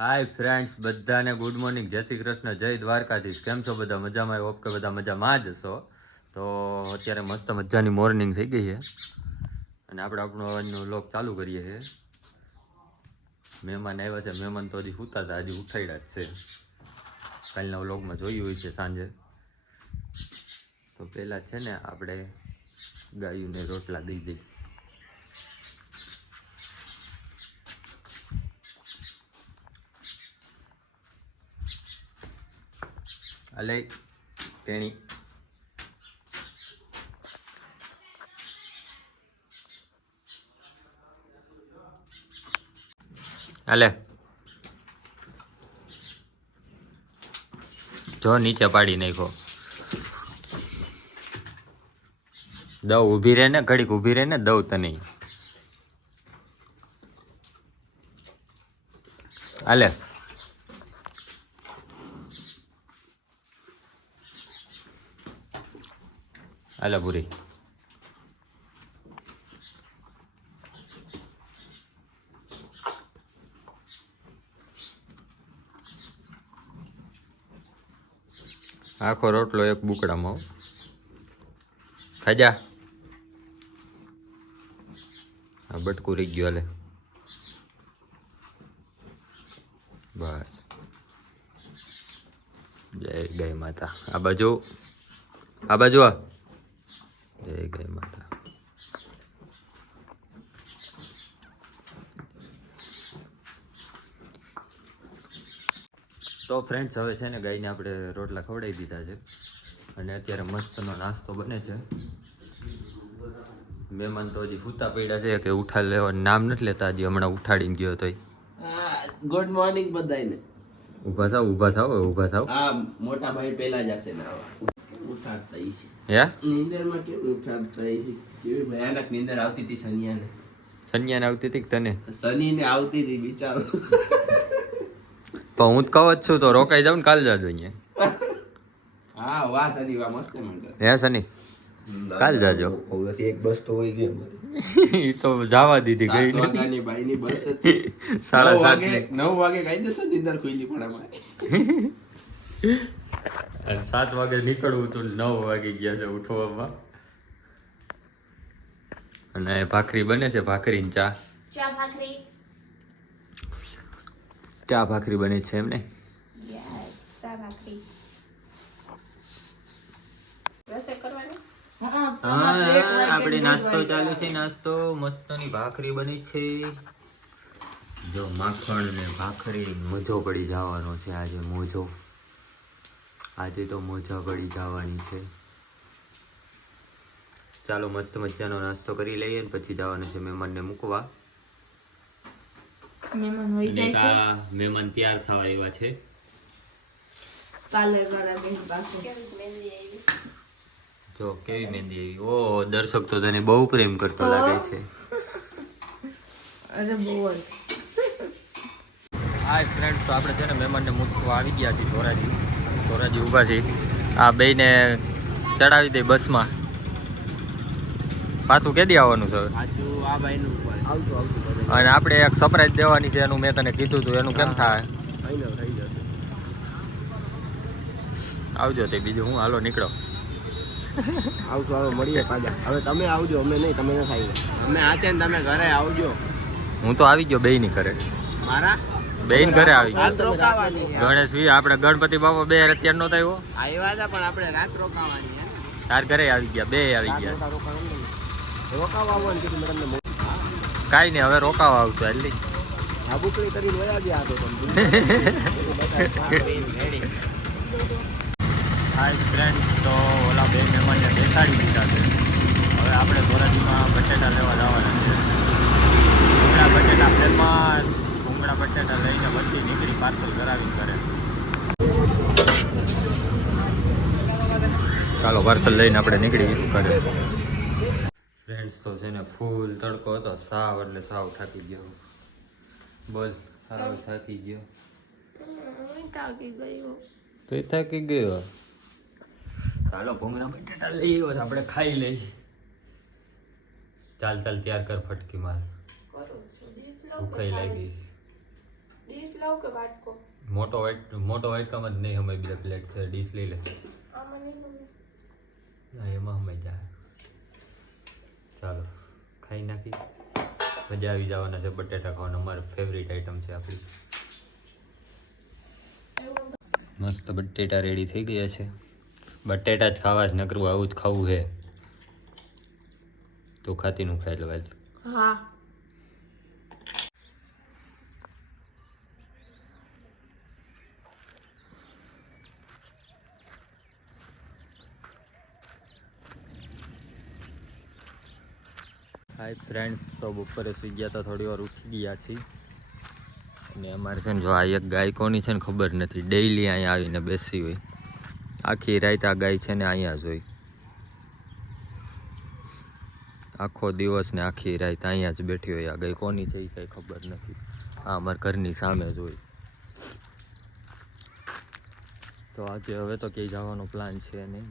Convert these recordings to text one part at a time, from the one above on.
Hi friends, બધાને good morning, જય શ્રી કૃષ્ણ, જય દ્વારકાધીશ. કેમ છો બધા? મજામાં? હોપ કે બધા મજામાં જ હશો. તો અત્યારે મસ્ત મજાની મોર્નિંગ થઈ ગઈ છે અને આપણે આપણો આજનો વ્લોગ ચાલુ કરીએ છીએ. મહેમાન આવ્યા છે. મહેમાન તો હજી સૂતા હતા, હજી ઉઠાડ્યા જ છે. કાલના વ્લોગમાં જોયું હોય છે સાંજે. તો પહેલાં છે ને આપણે ગાયોને રોટલા દઈ દઈએ. અલે તેણી અલે જો નીચે પાડી નાખો. દવ ઊભી રહે ને, ઘડીક ઊભી રહે ને, દવ તને અલે અલે પૂરી આખો રોટલો એક બુકડામાં ખાજા. આ બટકું રહી ગયું. હાલે બસ. જય ગાય માતા. આ બાજુ આ બાજુ આ જય ગાય માતા. તો ફ્રેન્ડ્સ, હવે છે ને ગાયને આપણે રોટલા ખવડાવી દીધા છે અને અત્યારે મસ્તનો નાસ્તો બને છે. મહેમાન તો હજી સૂતા પડ્યા છે કે ઉઠા લેવાનું નામ નથી લેતા. હજી હમણાં ઉઠાડીને ગયો તો. ગુડ મોર્નિંગ બધાને. ઊભા થાવ, ઊભા થાવ, ઊભા થાવ. હા, મોટા ભાઈ પહેલા જ હશે ને ઉઠાડતા છે. હે નીંદરમાં કેવું ઉઠાડતા છે? કેવી ભયાનક નીંદર આવતી હતી સનિયાને. સંજ્ઞાને આવતી હતી કે તને? સનીને આવતી હતી બિચારો. પણ હું જ કહું જ છું તો રોકાઈ જાવ ને, કાલ જાજો અહીંયા. હા વાહ સની વાહ, મસ્ત મંડળ. હે સની, કાલ જાજો. એક બસ તો હોય ગઈ. એ તો જવા દીધી ગઈ. 7 વાગ્યાની ભાઈની બસ હતી. 7:30 9 વાગે કાયદેસર નીંદર ખુલી પણ અમારે. 7 વાગે નીકળવું તો 9 વાગી ગયા છે ઉઠવામાં. અને ભાખરી બને છે, ભાખરી ને ચા. ચા ભાખરી. ચા ભાખરી બને છે એમને. યસ, ચા ભાખરી. રસોઈ કરવાની? આપણે નાસ્તો ચાલુ છે. નાસ્તો મસ્તની ભાખરી બની છે. જો માખણ ને ભાખરી મોજો પડી જવાનો છે આજે. મોજો આજે તો મોજા પડી જવાની છે. ચાલો મસ્ત મજાનો નાસ્તો કરી લઈએ ને પછી જવાનું છે મહેમાનને મૂકવા. મહેમાન હોઈ જાય છે. મહેમાન તૈયાર થવા આવ્યા છે. પાર્લર વાળા બેન પાસે કેવી મહેંદી આવી. જો કેવી મહેંદી આવી. ઓ દર્શક તો તને બહુ પ્રેમ કરતો લાગે છે. અરે બહુ જ. હાય ફ્રેન્ડ, તો આપણે છે ને મહેમાનને મૂકવા આવી ગયા છીએ. ધોરાજી ઊભા છે. આ બેયને ચડાવી દે બસમાં. પાછું કેદી આવવાનું છે? પાછું આ ભાઈનું આવતું અને આપણે એક સરપ્રાઈઝ દેવાની છે. એનું મેં તને કીધું હતું. એનું કેમ થાય? થઈ જશે. આવજો તે બીજું હું. હાલો નીકળો. આવજો, હવે મળીએ પાછા. હવે તમે આવજો, અમે નહીં. તમે ન થાય. અમે આ છે ને તમે ઘરે આવજો. હું તો આવી ગયો બેયની ઘરે. મારા બેયની ઘરે આવી ગયો. રાત રોકાવાની છે. ગણેશ વી આપણે ગણપતિ બાપા બે અત્યાર નો થયો. આવ્યા હતા પણ આપણે રાત રોકાવાની છે. તાર ઘરે આવી ગયા. બે આવી ગયા. રોકાવા આવવાનું કીધું મેં તમને. કાંઈ નહીં, હવે રોકાવા આવશું. એટલી આબુકડી કરીને વયા ગયા તો તમે. હાય ફ્રેન્ડ, તો ઓલા બે મહેમાનને બેસાડી દીધા છે. હવે આપણે ધોરાજીમાં બટેટા લેવા જવાના છે. ભૂંગળા બટેટા ફેમસ. ભૂંગળા બટેટા લઈને પછી નીકળી પાર્સલ કરાવીને ઘરે. ચાલો પાર્સલ લઈને આપણે નીકળી ઘરે. ફ્રેન્ડ્સ, તો છે ને ફૂલ તડકો હતો. સાવ એટલે સાવ થાકી ગયો. બોલ, સાવ થાકી ગયો. થાકી ગયો. તો એ થાકી ગયો. ચાલો ભૂંગળા બટેટા લઈ આવ્યો છે, આપણે ખાઈ લઈ. ચાલ ચાલ તૈયાર કર ફટકી માર. ભૂખાઈ લાગી. ડીશ લાવ કે વાટકો મોટો વાટકામાં જ નહીં અમે બે પ્લેટ છે ડીશ લઈ લે આમાં નહીં ગમે. હા એમાં અમે જાય ચાલો ખાઈ નાખી મજા આવી જવાના છે બટેટા ખાવાના અમારી ફેવરિટ આઈટમ છે આપણી મસ્ત બટેટા રેડી થઈ ગયા છે બટેટા જ ખાવા જ નકરું આવું જ ખાવું છે તો ખાતીનું ખાઈ લેવાય હા હાય ફ્રેન્ડ્સ તો બપોરે સુઈ ગયા તો થોડી વાર ઉઠી ગયા છીએ અને અમારે છે ને જો આ એક ગાય કોની છે ને ખબર નથી ડેઈલી અહીંયા આવીને બેસી હોય આખી રાત આ ગાય છે ને અહીંયા જ હોય આખો દિવસ ને આખી રાત અહીંયા જ બેઠી હોય આ ગાય કોની છે એ કંઈ ખબર નથી આ અમારા ઘરની સામે જ હોય તો આજે હવે તો ક્યાંય જવાનો પ્લાન છે નહીં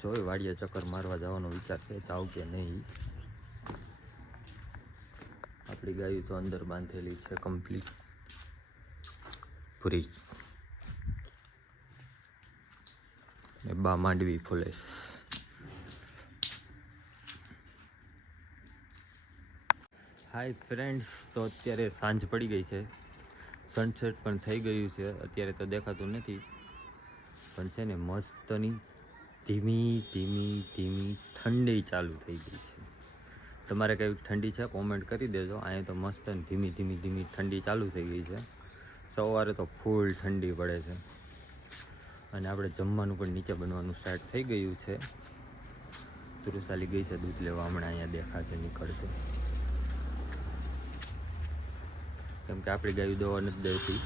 જોઈ વાડીએ ચક્કર મારવા જવાનો વિચાર છે જાવ કે નહીં આપણી ગાયું તો અંદર બાંધેલી છે કમ્પ્લીટ પૂરી ને બા માંડવી ફૂલે હાય ફ્રેન્ડ્સ તો અત્યારે સાંજ પડી ગઈ છે સનસેટ પણ થઈ ગયું છે અત્યારે તો દેખાતું નથી પણ છે ને મસ્તની ધીમી ધીમી ધીમી ઠંડી ચાલુ થઈ ગઈ છે તમારે કેવી ઠંડી છે કોમેન્ટ કરી દેજો અહીંયા તો મસ્ત ધીમી ધીમી ધીમી ઠંડી ચાલુ થઈ ગઈ છે સવારે તો ફૂલ ઠંડી પડે છે અને આપણે જમવાનું પણ નીચે બનવાનું સ્ટાર્ટ થઈ ગયું છે તુરુસાલી ગઈ છે દૂધ લેવા હમણાં અહીંયા દેખાશે નીકળશે કેમ કે આપણી ગાયું દવા નથી દેતી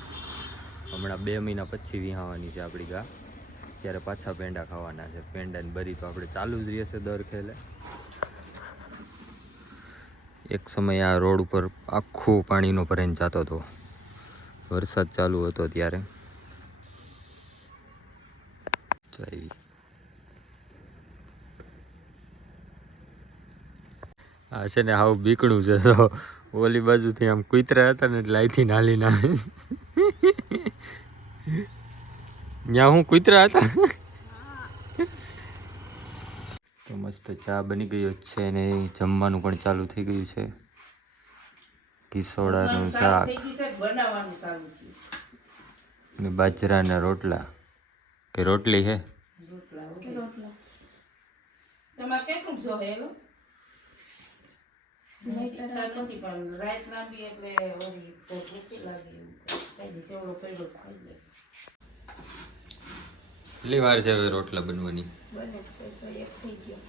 હમણાં 2 મહિના પછી વિહાવાની છે આપણી ગા ત્યારે પાછા પેંડા ખાવાના છે પેંડાની બરી તો આપણે ચાલુ જ રહેશે દર ખેલે એક સમય આ રોડ ઉપર આખું પાણીનો ભરાઈને જતો હતો વરસાદ ચાલુ હતો ત્યારે આ છે ને હાવ બીકણું છે તો ઓલી બાજુથી આમ કૂતરા હતા ને એટલે અહીંથી નાલી ના ત્યાં હું કૂતરા હતા તો મસ્ત ચા બની ગયો છે ને જમવાનું પણ ચાલુ થઈ ગયું છે કિસોડાનું શાક ને બાજરાના રોટલા કે રોટલી છે તમારે કેટલું જોવે એનું ઈચ્છા નથી પણ રાત લાંબી એટલે વળી તો ભૂખી લાગે એવું કઈ દિવસે એવડો પડ્યો ખાઈ લે કેટલી વાર છે હવે રોટલા બનવાની બને છે જો એક થઈ ગયો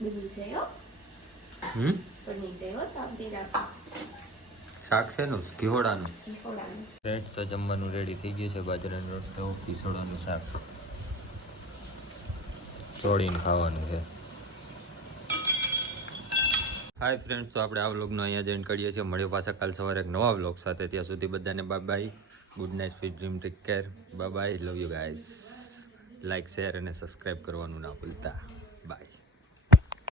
બની જાય હો બની જાય હો સાબદી રાખો શાક છે નું ઘીહોડાનું થોડાનું ફ્રેન્ડ્સ તો જમવાનું રેડી થઈ ગયું છે બાજરાનો રોટલો ઘીસોડાનું શાક તોડીને ખાવાનું છે હાય ફ્રેન્ડ્સ તો આપણે આ વ્લોગનો અહીંયા જ એન્ડ કરીએ છીએ મળ્યો પાછા કાલ સવારે એક નવા વ્લોગ સાથે ત્યાં સુધી બધાને bye bye good night sweet dream take care bye bye love you guys like share અને સબસ્ક્રાઈબ કરવાનું ના ભૂલતા